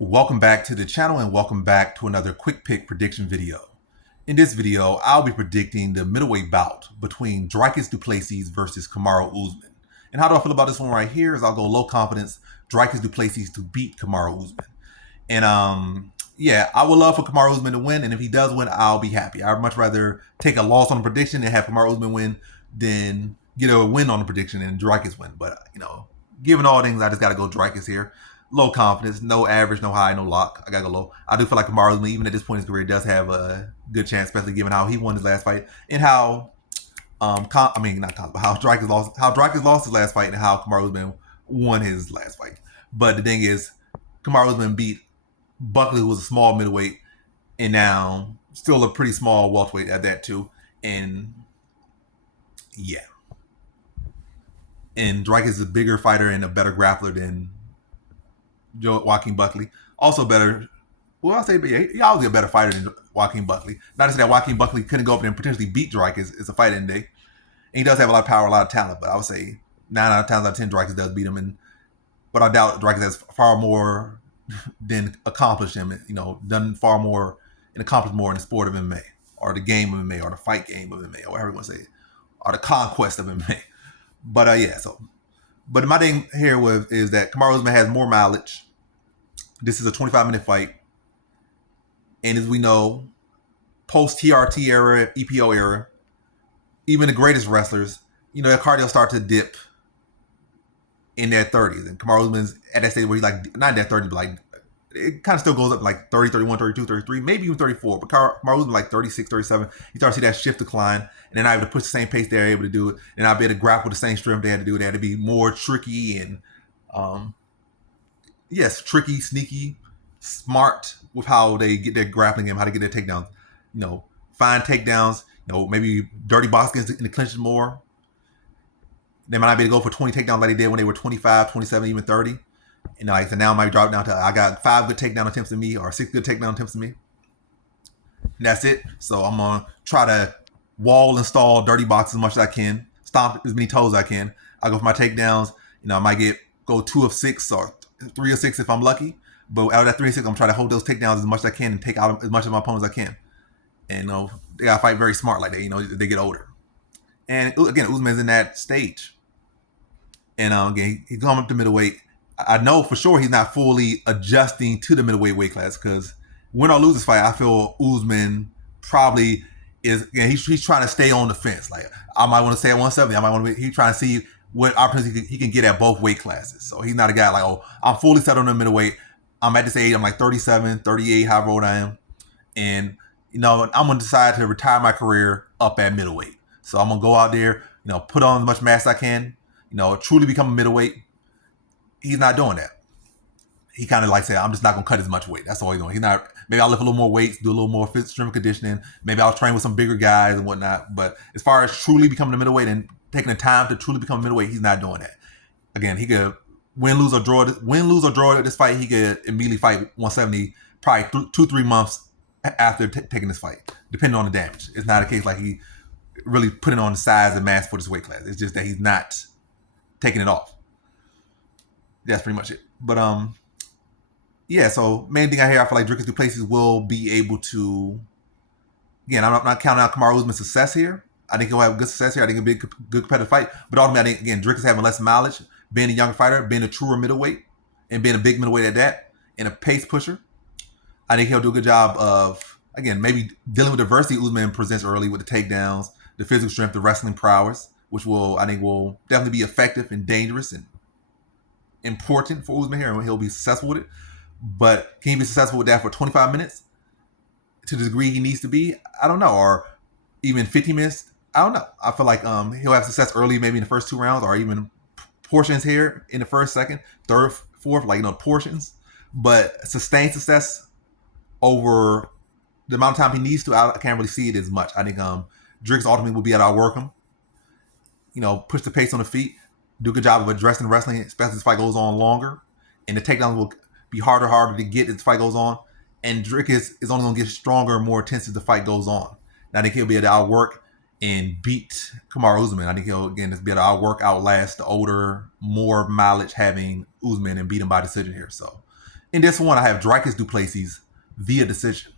Welcome back to the channel and welcome back to another quick pick prediction video. In this video, I'll be predicting the middleweight bout between Dricus Du Plessis versus Kamaru Usman. And how do I feel about this one right here is I'll go low confidence, Dricus Du Plessis to beat Kamaru Usman. And yeah, I would love for Kamaru Usman to win, and if he does win, I'll be happy. I'd much rather take a loss on the prediction and have Kamaru Usman win than get a win on the prediction and Dricus win. But, given all things, I just got to go Dricus here. Low confidence, no average, no high, no lock. I gotta go low. I do feel like Kamaru Usman, even at this point in his career, does have a good chance, especially given how he won his last fight and how, how Dricus lost his last fight and how Kamaru Usman won his last fight. But the thing is, Kamaru Usman beat Buckley, who was a small middleweight, and now still a pretty small welterweight at that too. And yeah, and Dricus is a bigger fighter and a better grappler than Joaquin Buckley. Also better. Well, I'll say, but yeah, he obviously a better fighter than Joaquin Buckley. Not to say that Joaquin Buckley couldn't go up there and potentially beat Dricus. It's a fight in the day. And he does have a lot of power, a lot of talent, but I would say 9 out of 10 Dricus does beat him. But I doubt Dricus has far more than accomplished him, done far more and accomplished more in the sport of MMA, or the game of MMA, or the fight game of MMA, or whatever you want to say, or the conquest of MMA. But but my thing here is that Kamaru Usman has more mileage. This is a 25-minute fight. And as we know, post-TRT era, EPO era, even the greatest wrestlers, their cardio start to dip in their 30s. And Kamaru Usman's at that stage where he's like, not in their 30s, but like, it kind of still goes up like 30, 31, 32, 33, maybe even 34. But Kamaru Usman like 36, 37. You start to see that shift decline. And they're not able to push the same pace they're able to do it. And not be able to grapple the same strength they had to do. They had to be more tricky and, tricky, sneaky, smart with how they get their grappling game, how to get their takedowns. Fine takedowns, maybe dirty boxing in the clinches more. They might not be able to go for 20 takedowns like they did when they were 25, 27, even 30. So now I might drop down to I got 5 good takedown attempts in me or 6 good takedown attempts in me. And that's it. So I'm going to try to wall and stall dirty box as much as I can, stomp as many toes as I can. I go for my takedowns. I might go 2 of 6 or 3 of 6 if I'm lucky. But out of that 3 of 6, I'm trying to hold those takedowns as much as I can and take out as much of my opponents as I can. And they got to fight very smart like that, they get older. And again, Usman's in that stage. And again, he's going up to middleweight. I know for sure he's not fully adjusting to the middleweight weight class because win or lose this fight, I feel Usman probably is. He's trying to stay on the fence. Like I might want to stay at 170. He's trying to see what opportunities he can get at both weight classes. So he's not a guy like, oh, I'm fully set on the middleweight. I'm at this age. I'm like 37, 38, however old I am, and I'm gonna decide to retire my career up at middleweight. So I'm gonna go out there, put on as much mass as I can, truly become a middleweight. He's not doing that. He kind of like said, I'm just not going to cut as much weight. That's all he's doing. He's not, maybe I'll lift a little more weights, do a little more strength conditioning. Maybe I'll train with some bigger guys and whatnot. But as far as truly becoming a middleweight and taking the time to truly become a middleweight, he's not doing that. Again, he could win, lose, or draw this fight. He could immediately fight 170 probably 2-3 months after taking this fight, depending on the damage. It's not a case like he really putting on the size and mass for this weight class. It's just that he's not taking it off. That's pretty much it. But so main thing I hear, I feel like Dricus Du Plessis will be able to. Again, I'm not counting out Kamaru Usman's success here. I think he'll have good success here. I think it'll be a good competitive fight. But ultimately, I think again, Dricus having less mileage, being a younger fighter, being a truer middleweight, and being a big middleweight at that, and a pace pusher. I think he'll do a good job of again maybe dealing with the adversity Usman presents early with the takedowns, the physical strength, the wrestling prowess, which I think will definitely be effective and dangerous and important for Usman here, and he'll be successful with it. But can he be successful with that for 25 minutes to the degree he needs to be? I don't know. Or even 50 minutes? I don't know. I feel like he'll have success early, maybe in the first 2 rounds, or even portions here in the first, second, third, fourth, portions. But sustained success over the amount of time he needs to, I can't really see it as much. I think Dricus ultimately will be able to outwork him. Push the pace on the feet. Do a good job of addressing wrestling, especially as the fight goes on longer. And the takedowns will be harder to get as the fight goes on. And Dricus is only going to get stronger and more intense as the fight goes on. And I think he'll be able to outwork and beat Kamaru Usman. I think he'll, again, just be able to outlast the older, more mileage having Usman and beat him by decision here. So In this one, I have Dricus Du Plessis via decision.